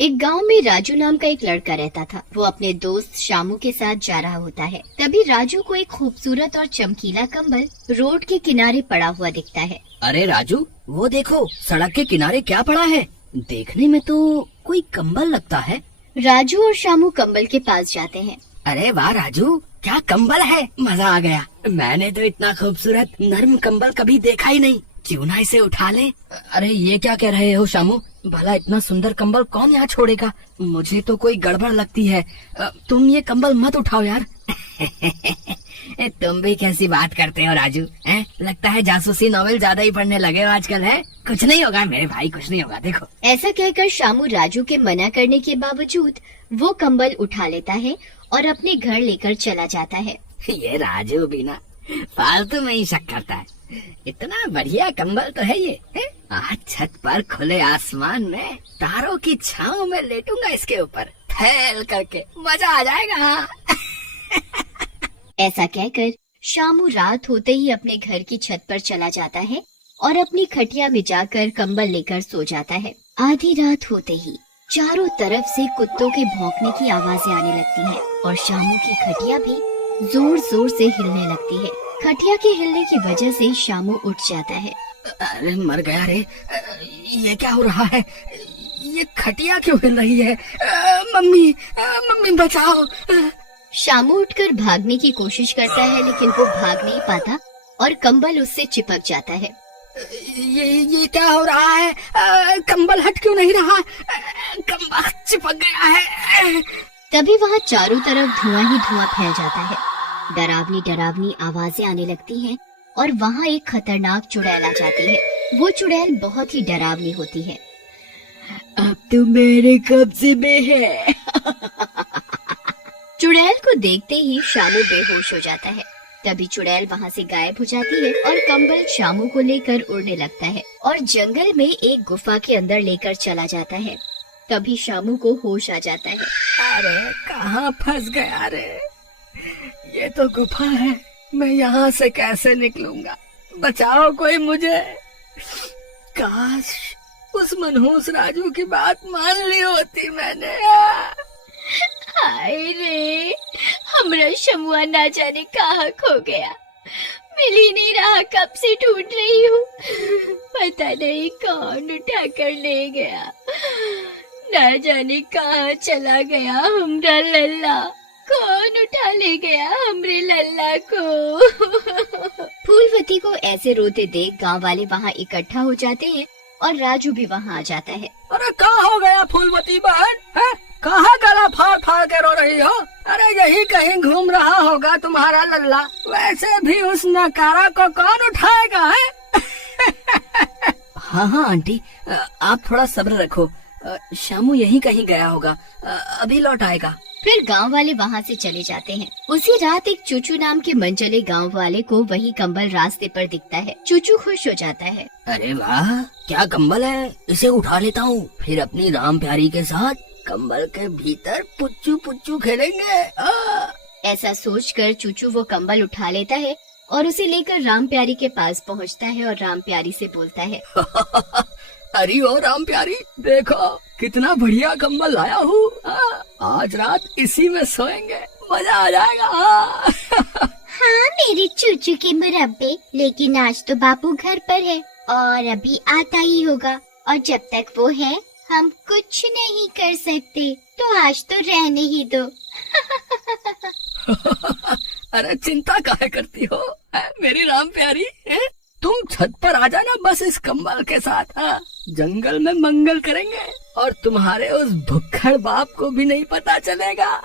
एक गांव में राजू नाम का एक लड़का रहता था। वो अपने दोस्त शामू के साथ जा रहा होता है। तभी राजू को एक खूबसूरत और चमकीला कंबल रोड के किनारे पड़ा हुआ दिखता है। अरे राजू, वो देखो सड़क के किनारे क्या पड़ा है। देखने में तो कोई कंबल लगता है। राजू और शामू कंबल के पास जाते हैं। अरे वाह राजू, क्या कंबल है, मजा आ गया। मैंने तो इतना खूबसूरत नरम कंबल कभी देखा ही नहीं। क्यों ना इसे उठा ले। अरे ये क्या कह रहे हो शामू, भला इतना सुंदर कंबल कौन यहाँ छोड़ेगा। मुझे तो कोई गड़बड़ लगती है। तुम ये कंबल मत उठाओ यार। तुम भी कैसी बात करते हो राजू, हैं? लगता है जासूसी नॉवेल ज्यादा ही पढ़ने लगे हो आजकल, है? कुछ नहीं होगा मेरे भाई, कुछ नहीं होगा, देखो। ऐसा कहकर शामू राजू के मना करने के बावजूद वो कंबल उठा लेता है और अपने घर लेकर चला जाता है। ये राजू भी ना फालतू में ही शक करता है। इतना बढ़िया कंबल तो है ये, है? आज छत पर खुले आसमान में तारों की छांव में लेटूंगा इसके ऊपर फैल करके, मजा आ जाएगा। ऐसा कहकर शामू रात होते ही अपने घर की छत पर चला जाता है और अपनी खटिया में जाकर कंबल लेकर सो जाता है। आधी रात होते ही चारों तरफ से कुत्तों के भौंकने की आवाजें आने लगती हैं और शामू की खटिया भी जोर जोर से हिलने लगती है। खटिया के हिलने की वजह से शामू उठ जाता है। अरे मर गया रे, ये क्या हो रहा है? ये खटिया क्यों हिल रही है? मम्मी, मम्मी बचाओ। शामू उठकर भागने की कोशिश करता है, लेकिन वो भाग नहीं पाता और कंबल उससे चिपक जाता है। ये क्या हो रहा है? कंबल हट क्यों नहीं रहा? कंबल चिपक गया है। तभी वहाँ चारों तरफ धुआं ही धुआं फैल जाता है। डरावनी डरावनी आवाजें आने लगती हैं और वहाँ एक खतरनाक चुड़ैल आ जाती है। वो चुड़ैल बहुत ही डरावनी होती है। अब तो मेरे कब्जे में है। चुड़ैल को देखते ही शामू बेहोश हो जाता है। तभी चुड़ैल वहाँ से गायब हो जाती है और कंबल शामू को लेकर उड़ने लगता है और जंगल में एक गुफा के अंदर लेकर चला जाता है। तभी शामू को होश आ जाता है। अरे कहाँ फंस गया रे? ये तो गुफा है, मैं यहाँ से कैसे निकलूंगा? बचाओ कोई मुझे। काश उस मनहूस राजू की बात मान ली होती मैंने। हाय रे, हमरा शमुआ ना जाने कहाँ खो गया। मिल ही नहीं रहा, कब से ढूंढ रही हूँ। पता नहीं कौन उठा कर ले गया। ना जाने कहाँ चला गया हमरा लल्ला। कौन उठा ले गया हमरे लल्ला को। फूलवती को ऐसे रोते देख गांव वाले वहाँ इकट्ठा हो जाते हैं और राजू भी वहाँ आ जाता है। अरे कहाँ हो गया फूलवती बहन, है? कहाँ गला फाड़ फाड़ के रो रही हो? अरे यही कहीं घूम रहा होगा तुम्हारा लल्ला। वैसे भी उस नकारा को कौन उठाएगा, है? हाँ आंटी, आप थोड़ा सब्र रखो। शामू यहीं कहीं गया होगा, अभी लौट आएगा। फिर गांव वाले वहाँ से चले जाते हैं। उसी रात एक चूचू नाम के मनचले गांव वाले को वही कंबल रास्ते पर दिखता है। चूचू खुश हो जाता है। अरे वाह, क्या कंबल है, इसे उठा लेता हूँ। फिर अपनी राम प्यारी के साथ कंबल के भीतर पुच्चू पुच्चू खेलेंगे। ऐसा सोचकर चूचू वो कंबल उठा लेता है और उसे लेकर राम प्यारी के पास पहुँचता है और राम प्यारी से बोलता है। अरे ओ राम प्यारी, देखो कितना बढ़िया कंबल लाया हूँ। आज रात इसी में सोएंगे, मजा आ जाएगा। हाँ मेरे चूचू के मुरब्बे, लेकिन आज तो बापू घर पर है और अभी आता ही होगा, और जब तक वो है हम कुछ नहीं कर सकते, तो आज तो रहने ही दो। अरे चिंता काहे करती हो मेरी राम प्यारी, है? तुम छत पर आ जाना बस इस कंबल के साथ। जंगल में मंगल करेंगे और तुम्हारे उस भुक्खड़ बाप को भी नहीं पता चलेगा।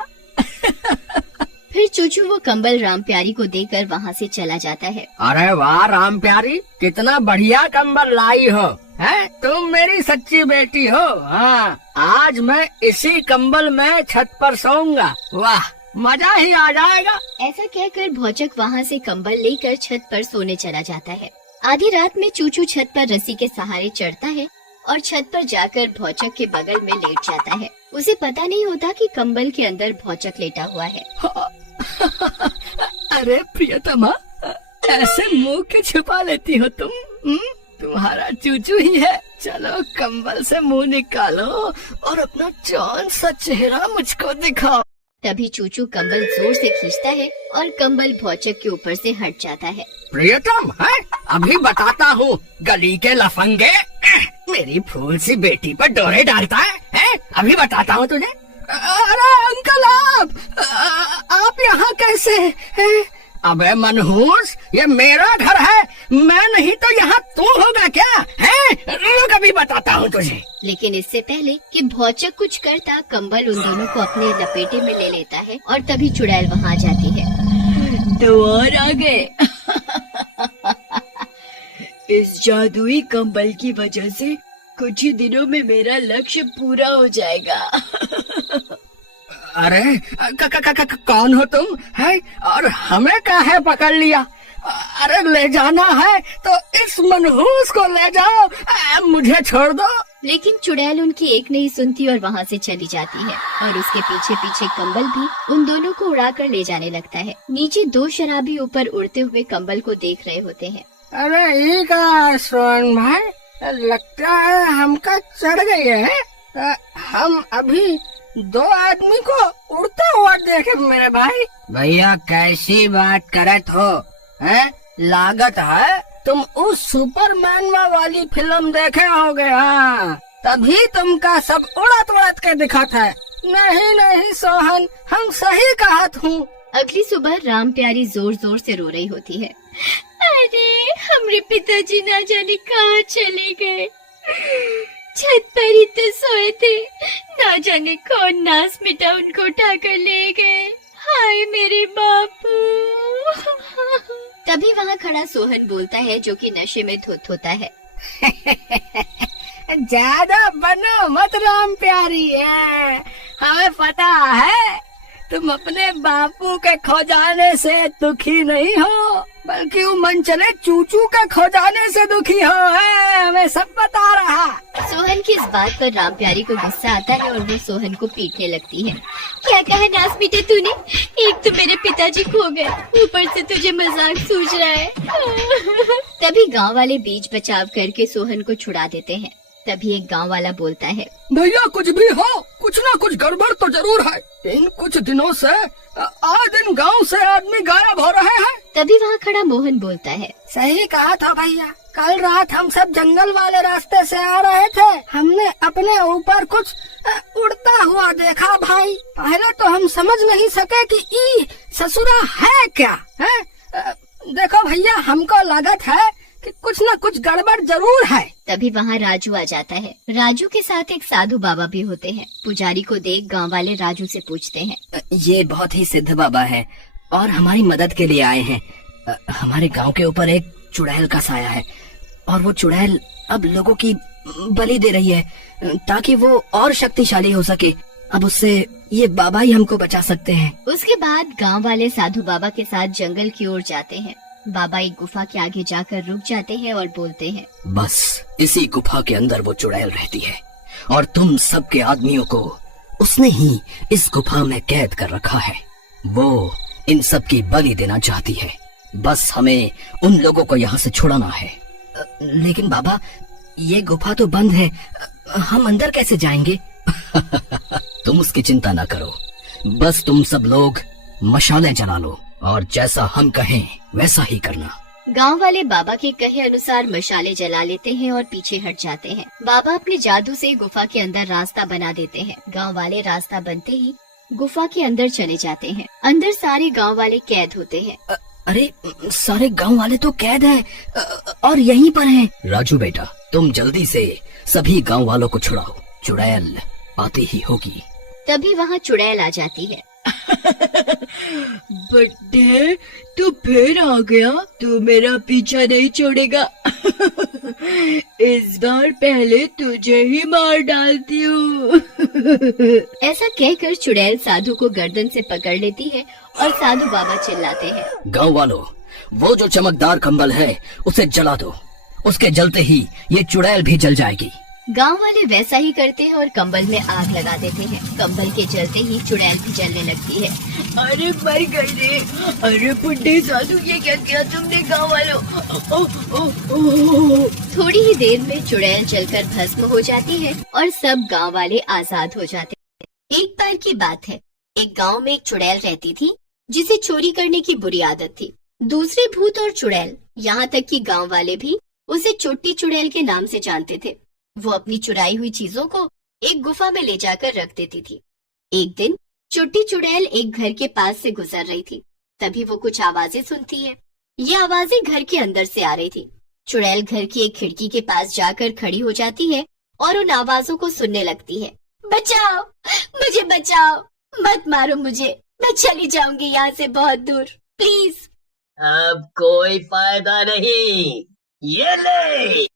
फिर चूचू वो कंबल राम प्यारी को देकर वहाँ से चला जाता है। अरे वाह राम प्यारी, कितना बढ़िया कंबल लाई हो, है? तुम मेरी सच्ची बेटी हो। हाँ, आज मैं इसी कंबल में छत पर सोऊंगा। वाह, मजा ही आ जाएगा। ऐसा कहकर भौचक वहाँ से कंबल लेकर छत पर सोने चला जाता है। आधी रात में चूचू छत पर रस्सी के सहारे चढ़ता है और छत पर जाकर भौचक के बगल में लेट जाता है। उसे पता नहीं होता कि कंबल के अंदर भौचक लेटा हुआ है। अरे प्रियतमा, ऐसे मुंह के छुपा लेती हो तुम? तुम्हारा चूचू ही है। चलो कंबल से मुंह निकालो और अपना चांद सा चेहरा मुझको दिखाओ। तभी चूचू कंबल जोर से खींचता है और कंबल भौचक के ऊपर से हट जाता है। प्रियतम है, अभी बताता हूँ गली के लफंगे मेरी फूल सी बेटी पर डोरे डालता है? अभी बताता हूँ तुझे। अरे अंकल आप यहाँ कैसे हैं? अबे मनहूस, ये मेरा घर है, मैं नहीं तो यहाँ तू होगा क्या है? रुक अभी बताता हूँ तुझे। लेकिन इससे पहले कि भौचक कुछ करता, कंबल उन दोनों को अपने लपेटे में ले लेता है और तभी चुड़ैल वहाँ आ जाती है। तो और आ गए। इस जादुई कंबल की वजह से कुछ ही दिनों में मेरा लक्ष्य पूरा हो जाएगा। अरे कौन हो तुम है और हमें काहे पकड़ लिया? अरे ले जाना है तो इस मनहूस को ले जाओ, मुझे छोड़ दो। लेकिन चुड़ैल उनकी एक नहीं सुनती और वहाँ से चली जाती है और उसके पीछे पीछे कंबल भी उन दोनों को उड़ाकर ले जाने लगता है। नीचे दो शराबी ऊपर उड़ते हुए कंबल को देख रहे होते हैं। अरे ये का सोन भाई, लगता है हमका चढ़ गई है। हम अभी दो आदमी को उड़ता हुआ देखे मेरे भाई। भैया कैसी बात करत हो हैं? लागत है तुम उस सुपरमैन वाली फिल्म देखे होगे। हाँ, तभी तुमका सब उड़त उड़त के दिखत है। नहीं सोहन, हम सही कहत हूँ। अगली सुबह राम प्यारी जोर जोर से रो रही होती है। अरे हमारे पिताजी ना जाने कहाँ चले गए, छत पर ही तो सोए थे, ना जाने कौन नास मिटा उनको उठाकर ले गए। हाय मेरे बापू। तभी वहाँ खड़ा सोहन बोलता है, जो कि नशे में धुत होता है। ज्यादा बनो मत राम प्यारी है, हमें पता है तुम अपने बापू के खो जाने से दुखी नहीं हो, बल्कि वो मन चले चूचू के खो जाने से दुखी हो है, हमें सब बता रहा। सोहन की इस बात पर राम प्यारी को गुस्सा आता है और वो सोहन को पीटने लगती है। क्या कहा नास बेटे तूने? एक तो मेरे पिताजी खो गए, ऊपर से तुझे मजाक सूझ रहा है। तभी गांव वाले बीच बचाव करके सोहन को छुड़ा देते हैं। तभी एक गांव वाला बोलता है, भैया कुछ भी हो, कुछ ना कुछ गड़बड़ तो जरूर है। इन कुछ दिनों से आए दिन गांव से आदमी गायब हो रहे हैं। तभी वहाँ खड़ा मोहन बोलता है, सही कहा था भैया, कल रात हम सब जंगल वाले रास्ते से आ रहे थे, हमने अपने ऊपर कुछ उड़ता हुआ देखा भाई। पहले तो हम समझ नहीं सके कि ई ससुरा है क्या है। देखो भैया, हमको लागत है कि कुछ न कुछ गड़बड़ जरूर है। तभी वहाँ राजू आ जाता है। राजू के साथ एक साधु बाबा भी होते हैं। पुजारी को देख गांव वाले राजू से पूछते हैं, ये बहुत ही सिद्ध बाबा है और हमारी मदद के लिए आए हैं। हमारे गांव के ऊपर एक चुड़ैल का साया है और वो चुड़ैल अब लोगों की बलि दे रही है ताकि वो और शक्तिशाली हो सके। अब उससे ये बाबा ही हमको बचा सकते हैं। उसके बाद गांव वाले साधु बाबा के साथ जंगल की ओर जाते हैं। बाबा एक गुफा के आगे जाकर रुक जाते हैं और बोलते हैं, बस इसी गुफा के अंदर वो चुड़ैल रहती है और तुम सबके आदमियों को उसने ही इस गुफा में कैद कर रखा है। वो इन सब की बलि देना चाहती है, बस हमें उन लोगों को यहाँ से छुड़ाना है। लेकिन बाबा, ये गुफा तो बंद है, हम अंदर कैसे जाएंगे? तुम उसकी चिंता ना करो, बस तुम सब लोग मशालें जला लो और जैसा हम कहें वैसा ही करना। गांव वाले बाबा के कहे अनुसार मशाले जला लेते हैं और पीछे हट जाते हैं। बाबा अपने जादू से गुफा के अंदर रास्ता बना देते हैं। गांव वाले रास्ता बनते ही गुफा के अंदर चले जाते हैं। अंदर सारे गांव वाले कैद होते हैं। अरे सारे गांव वाले तो कैद हैं और यहीं पर हैं। राजू बेटा, तुम जल्दी से सभी गांव वालों को छुड़ाओ, चुड़ैल आती ही होगी। तभी वहाँ चुड़ैल आ जाती है। बड्डे, तू फिर आ गया, तू मेरा पीछा नहीं छोड़ेगा। इस बार पहले तुझे ही मार डालती हूँ। ऐसा कहकर चुड़ैल साधु को गर्दन से पकड़ लेती है और साधु बाबा चिल्लाते हैं, गांव वालों, वो जो चमकदार कंबल है उसे जला दो, उसके जलते ही ये चुड़ैल भी जल जाएगी। गांव वाले वैसा ही करते हैं और कंबल में आग लगा देते हैं। कंबल के जलते ही चुड़ैल भी जलने लगती है। अरे मर गई रे। अरे बुड्ढे साधु, ये क्या किया तुमने गाँव वालों? ओह ओह ओह। थोड़ी ही देर में चुड़ैल जलकर भस्म हो जाती है और सब गांव वाले आजाद हो जाते हैं। एक बार की बात है, एक गांव में एक चुड़ैल रहती थी जिसे चोरी करने की बुरी आदत थी। दूसरे भूत और चुड़ैल, यहाँ तक कि गांव वाले भी उसे छोटी चुड़ैल के नाम से जानते थे। वो अपनी चुराई हुई चीजों को एक गुफा में ले जाकर रख देती थी। एक दिन छोटी चुड़ैल एक घर के पास से गुजर रही थी, तभी वो कुछ आवाजें सुनती है। ये आवाजें घर के अंदर से आ रही थी। चुड़ैल घर की एक खिड़की के पास जाकर खड़ी हो जाती है और उन आवाजों को सुनने लगती है। बचाओ, मुझे बचाओ, मत मारो मुझे, मैं चली जाऊंगी यहाँ से बहुत दूर, प्लीज। अब कोई फायदा नहीं, ये ले।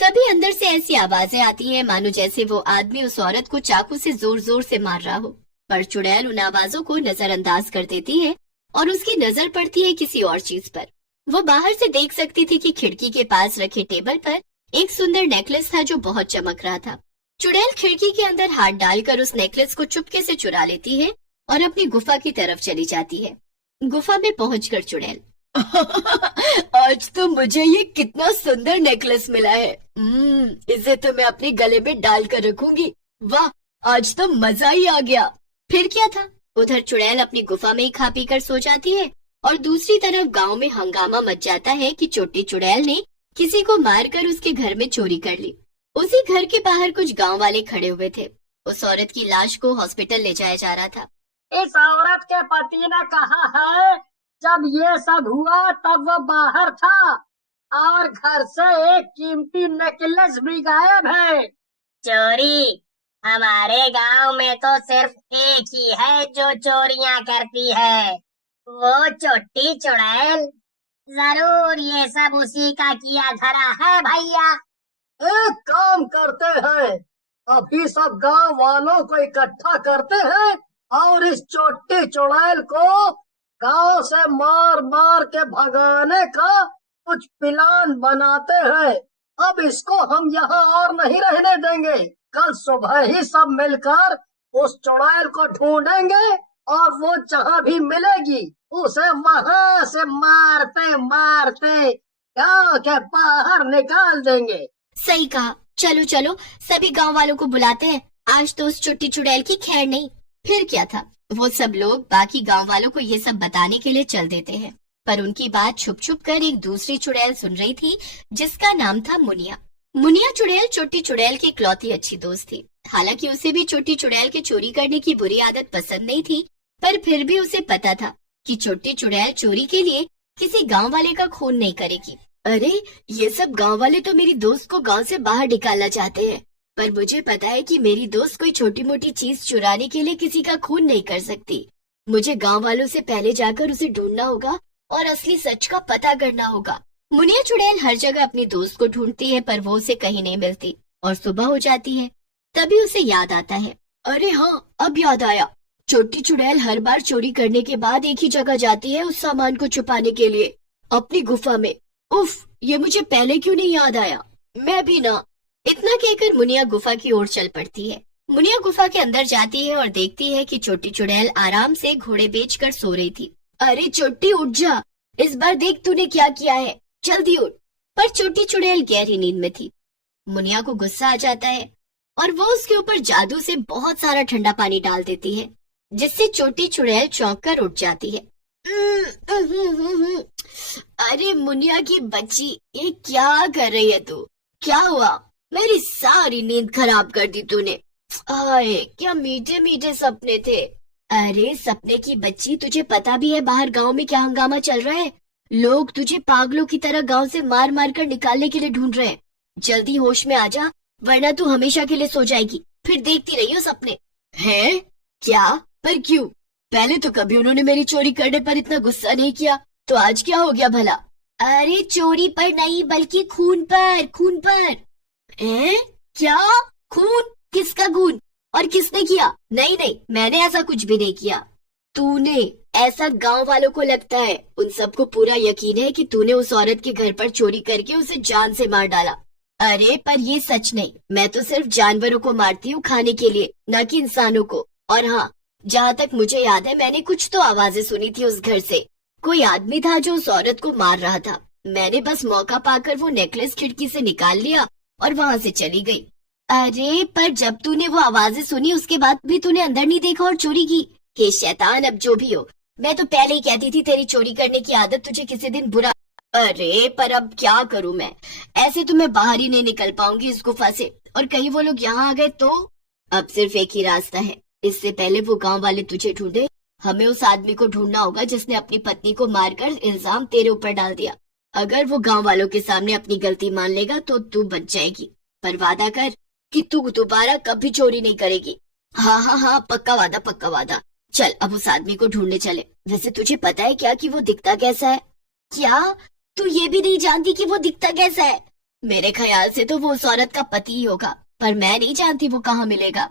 तभी अंदर से ऐसी आवाजें आती हैं मानो जैसे वो आदमी उस औरत को चाकू से जोर जोर से मार रहा हो। पर चुड़ैल उन आवाजों को नजरअंदाज कर देती है और उसकी नजर पड़ती है किसी और चीज पर। वो बाहर से देख सकती थी कि खिड़की के पास रखे टेबल पर एक सुंदर नेकलेस था जो बहुत चमक रहा था। चुड़ैल खिड़की के अंदर हाथ डालकर उस नेकलेस को चुपके से चुरा लेती है और अपनी गुफा की तरफ चली जाती है। गुफा में पहुंचकर चुड़ैल, आज तो मुझे ये कितना सुंदर नेकलेस मिला है। इसे तो मैं अपने गले में डाल कर रखूंगी। वाह, आज तो मजा ही आ गया। फिर क्या था, उधर चुड़ैल अपनी गुफा में ही खा पी कर सो जाती है और दूसरी तरफ गांव में हंगामा मच जाता है कि छोटी चुड़ैल ने किसी को मारकर उसके घर में चोरी कर ली। उसी घर के बाहर कुछ गांव वाले खड़े हुए थे। उस औरत की लाश को हॉस्पिटल ले जाया जा रहा था। इस औरत के पति ने कहा है जब ये सब हुआ तब वो बाहर था और घर से एक कीमती नेकलेस भी गायब है। चोरी? हमारे गांव में तो सिर्फ एक ही है जो चोरियां करती है, वो छोटी चुड़ैल। जरूर ये सब उसी का किया धरा है भैया। एक काम करते हैं, अभी सब गांव वालों को इकट्ठा करते हैं और इस छोटी चुड़ैल को गांव से मार मार के भगाने का कुछ प्लान बनाते हैं। अब इसको हम यहाँ और नहीं रहने देंगे। कल सुबह ही सब मिलकर उस चुड़ैल को ढूंढेंगे और वो जहाँ भी मिलेगी उसे वहाँ से मारते मारते गांव के बाहर निकाल देंगे। सही कहा, चलो चलो सभी गांव वालों को बुलाते हैं। आज तो उस छोटी चुड़ैल की खैर नहीं। फिर क्या था, वो सब लोग बाकी गांव वालों को ये सब बताने के लिए चल देते हैं। पर उनकी बात छुप छुप कर एक दूसरी चुड़ैल सुन रही थी जिसका नाम था मुनिया। मुनिया चुड़ैल छोटी चुड़ैल की इकलौती अच्छी दोस्त थी। हालांकि उसे भी छोटी चुड़ैल के चोरी करने की बुरी आदत पसंद नहीं थी, पर फिर भी उसे पता था कि छोटी चुड़ैल चोरी के लिए किसी गांव वाले का खून नहीं करेगी। अरे ये सब गांव वाले तो मेरी दोस्त को गांव से बाहर निकालना चाहते हैं, पर मुझे पता है कि मेरी दोस्त कोई छोटी मोटी चीज चुराने के लिए किसी का खून नहीं कर सकती। मुझे गांव वालों से पहले जाकर उसे ढूंढना होगा और असली सच का पता करना होगा। मुनिया चुड़ैल हर जगह अपनी दोस्त को ढूंढती है पर वो उसे कहीं नहीं मिलती और सुबह हो जाती है। तभी उसे याद आता है, अरे हाँ, अब याद आया। छोटी चुड़ैल हर बार चोरी करने के बाद एक ही जगह जाती है उस सामान को छुपाने के लिए, अपनी गुफा में। उफ, ये मुझे पहले क्यों नहीं याद आया। मैं भी ना। इतना कहकर मुनिया गुफा की ओर चल पड़ती है। मुनिया गुफा के अंदर जाती है और देखती है कि छोटी चुड़ैल आराम से घोड़े बेचकर सो रही थी। अरे छोटी, उठ जा, इस बार देख तूने क्या किया है, जल्दी उठ। पर छोटी चुड़ैल गहरी नींद में थी। मुनिया को गुस्सा आ जाता है और वो उसके ऊपर जादू से बहुत सारा ठंडा पानी डाल देती है, जिससे छोटी चुड़ैल चौंक कर उठ जाती है। अरे मुनिया की बच्ची, ये क्या कर रही है तू? क्या हुआ? मेरी सारी नींद खराब कर दी तूने। आए, क्या मीठे मीठे सपने थे। अरे सपने की बच्ची, तुझे पता भी है बाहर गांव में क्या हंगामा चल रहा है। लोग तुझे पागलों की तरह गांव से मार मार कर निकालने के लिए ढूंढ रहे हैं। जल्दी होश में आ जा, वरना तू हमेशा के लिए सो जाएगी, फिर देखती रहियो सपने। हैं? क्या? पर क्यों? पहले तो कभी उन्होंने मेरी चोरी करने पर इतना गुस्सा नहीं किया, तो आज क्या हो गया भला? अरे चोरी पर नहीं, बल्कि खून पर, खून पर। क्या? खून? किसका खून? और किसने किया? नहीं नहीं, मैंने ऐसा कुछ भी नहीं किया। तूने? ऐसा गांव वालों को लगता है। उन सबको पूरा यकीन है कि तूने उस औरत के घर पर चोरी करके उसे जान से मार डाला। अरे पर ये सच नहीं, मैं तो सिर्फ जानवरों को मारती हूँ खाने के लिए, न कि इंसानों को। और हाँ, जहाँ तक मुझे याद है मैंने कुछ तो आवाजें सुनी थी उस घर से। कोई आदमी था जो उस औरत को मार रहा था। मैंने बस मौका पाकर वो नेकलेस खिड़की से निकाल लिया और वहाँ से चली गई। अरे पर जब तूने वो आवाजें सुनी उसके बाद भी तूने अंदर नहीं देखा और चोरी की? हे शैतान, अब जो भी हो, मैं तो पहले ही कहती थी तेरी चोरी करने की आदत तुझे किसी दिन बुरा। अरे पर अब क्या करूं मैं, ऐसे तो मैं बाहर ही नहीं निकल पाऊंगी इस गुफा से, और कहीं वो लोग यहाँ आ गए तो? अब सिर्फ एक ही रास्ता है, इससे पहले वो गांव वाले तुझे ढूंढे, हमें उस आदमी को ढूंढना होगा जिसने अपनी पत्नी को मारकर इल्जाम तेरे ऊपर डाल दिया। अगर वो गांव वालों के सामने अपनी गलती मान लेगा तो तू बच जाएगी, पर वादा कर कि तू दोबारा कभी चोरी नहीं करेगी। हाँ हाँ हाँ, पक्का वादा, पक्का वादा। चल अब उस आदमी को ढूंढने चले। वैसे तुझे पता है क्या कि वो दिखता कैसा है? क्या तू ये भी नहीं जानती कि वो दिखता कैसा है? मेरे ख्याल से तो वो उस औरत का पति ही होगा, पर मैं नहीं जानती वो कहाँ मिलेगा।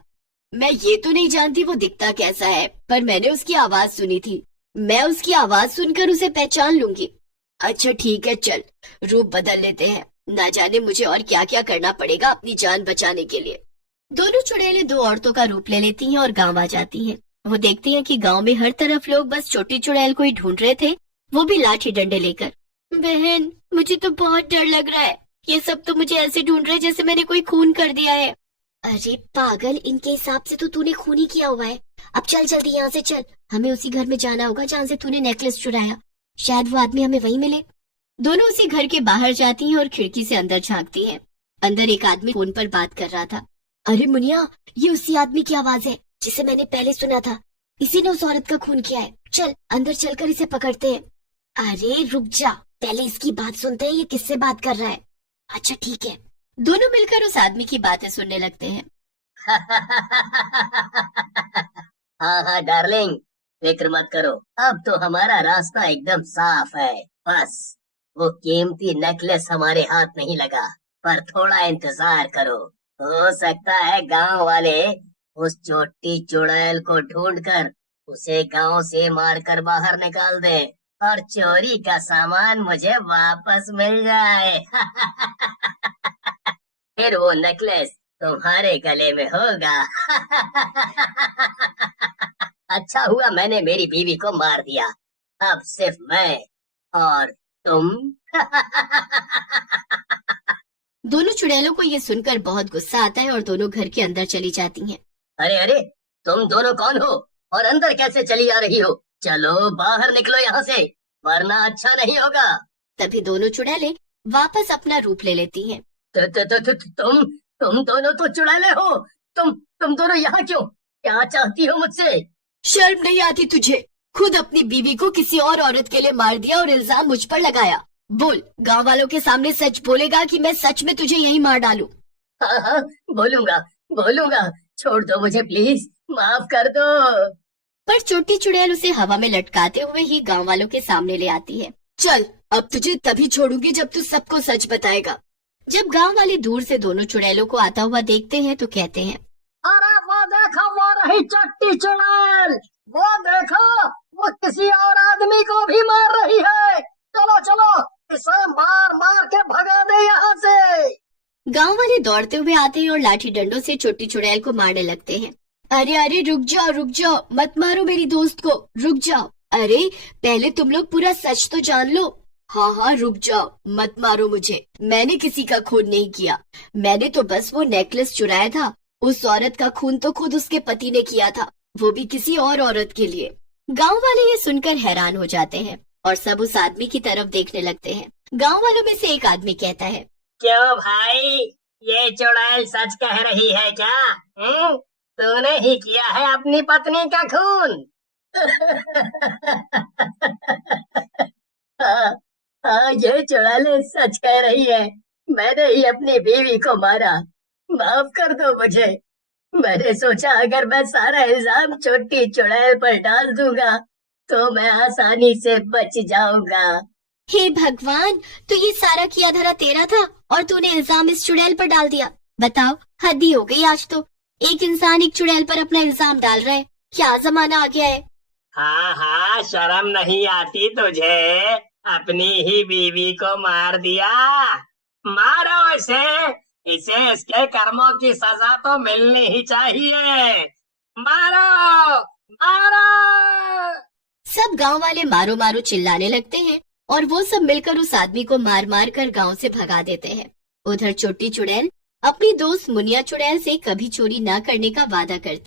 मैं ये तो नहीं जानती वो दिखता कैसा है, पर मैंने उसकी आवाज सुनी थी। मैं उसकी आवाज सुनकर उसे पहचान लूंगी। अच्छा ठीक है, चल रूप बदल लेते हैं, ना जाने मुझे और क्या क्या करना पड़ेगा अपनी जान बचाने के लिए। दोनों चुड़ैलें दो औरतों का रूप ले लेती हैं और गांव आ जाती हैं। वो देखती हैं कि गांव में हर तरफ लोग बस छोटी चुड़ैल को ही ढूंढ रहे थे, वो भी लाठी डंडे लेकर। बहन, मुझे तो बहुत डर लग रहा है, ये सब तो मुझे ऐसे ढूंढ रहे जैसे मैंने कोई खून कर दिया है। अरे पागल, इनके हिसाब से तो तूने खून ही किया हुआ है। अब चल जल्दी यहाँ से चल, हमें उसी घर में जाना होगा जहाँ से तूने नेकलेस चुराया, शायद वो आदमी हमें वहीं मिले। दोनों उसी घर के बाहर जाती हैं और खिड़की से अंदर झांकती हैं। अंदर एक आदमी फोन पर बात कर रहा था। अरे मुनिया, ये उसी आदमी की आवाज है जिसे मैंने पहले सुना था, इसी ने उस औरत का खून किया है। चल अंदर चलकर इसे पकड़ते हैं। अरे रुक जा, पहले इसकी बात सुनते हैं, ये किससे बात कर रहा है। अच्छा ठीक है। दोनों मिलकर उस आदमी की बातें सुनने लगते हैं। हाँ हाँ डार्लिंग, फिक्र मत करो, अब तो हमारा रास्ता एकदम साफ है। बस वो कीमती नेकलेस हमारे हाथ नहीं लगा, पर थोड़ा इंतजार करो। हो सकता है गांव वाले उस छोटी चुड़ैल को ढूंढकर उसे गांव से मारकर बाहर निकाल दे और चोरी का सामान मुझे वापस मिल जाए। फिर वो नेकलेस तुम्हारे गले में होगा। अच्छा हुआ मैंने मेरी बीवी को मार दिया, अब सिर्फ मैं और तुम। दोनों चुड़ैलों को ये सुनकर बहुत गुस्सा आता है और दोनों घर के अंदर चली जाती हैं। अरे अरे, तुम दोनों कौन हो और अंदर कैसे चली आ रही हो? चलो बाहर निकलो यहाँ से, वरना अच्छा नहीं होगा। तभी दोनों चुड़ैलें वापस अपना रूप ले लेती हैं। तुम दोनों तो चुड़ैले हो। तुम दोनों यहाँ क्यों? क्या चाहती हो मुझसे? शर्म नहीं आती तुझे? खुद अपनी बीवी को किसी और औरत के लिए मार दिया और इल्जाम मुझ पर लगाया। बोल, गांव वालों के सामने सच बोलेगा कि मैं सच में तुझे यहीं मार डालूं? हाँ हाँ, बोलूंगा। छोड़ दो मुझे प्लीज, माफ कर दो। पर छोटी चुड़ैल उसे हवा में लटकाते हुए ही गांव वालों के सामने ले आती है। चल, अब तुझे तभी छोड़ूंगी जब तू सबको सच बताएगा। जब गांव वाले दूर से दोनों चुड़ैलों को आता हुआ देखते हैं तो कहते हैं, अरे वो देखो, वो रही चट्टी चुड़ैल, वो देखो, वो किसी और आदमी को भी मार रही है। चलो चलो, इसे मार मार के भगा दे यहाँ से। गांव वाले दौड़ते हुए आते हैं और लाठी डंडों से छोटी चुड़ैल को मारने लगते हैं। अरे अरे रुक जाओ, मत मारो मेरी दोस्त को, रुक जाओ। अरे पहले तुम लोग पूरा सच तो जान लो। हाँ रुक जाओ, मत मारो मुझे, मैंने किसी का खून नहीं किया, मैंने तो बस वो नेकलेस चुराया था। उस औरत का खून तो खुद उसके पति ने किया था, वो भी किसी और औरत के लिए। गांव वाले ये सुनकर हैरान हो जाते हैं और सब उस आदमी की तरफ देखने लगते हैं। गांव वालों में से एक आदमी कहता है, क्यों भाई, ये चुड़ैल सच कह रही है क्या? तूने ही किया है अपनी पत्नी का खून? हाँ, ये चुड़ैल सच कह रही है, मैंने ही अपनी बीवी को मारा, माफ कर दो मुझे। मैंने सोचा अगर मैं सारा इल्जाम छोटी चुड़ैल पर डाल दूंगा तो मैं आसानी से बच जाऊंगा। हे भगवान, तो ये सारा किया धरा तेरा था और तूने इल्जाम इस चुड़ैल पर डाल दिया। बताओ, हद ही हो गई आज तो। एक इंसान एक चुड़ैल पर अपना इल्जाम डाल रहा है, क्या जमाना आ गया है। हाँ, शर्म नहीं आती तुझे? अपनी ही बीवी को मार दिया। मारो इसे, इसे इसके कर्मों की सजा तो मिलनी ही चाहिए। मारो मारो। सब गांव वाले मारो मारो चिल्लाने लगते हैं और वो सब मिलकर उस आदमी को मार मार कर गांव से भगा देते हैं। उधर छोटी चुड़ैल अपनी दोस्त मुनिया चुड़ैल से कभी चोरी न करने का वादा करती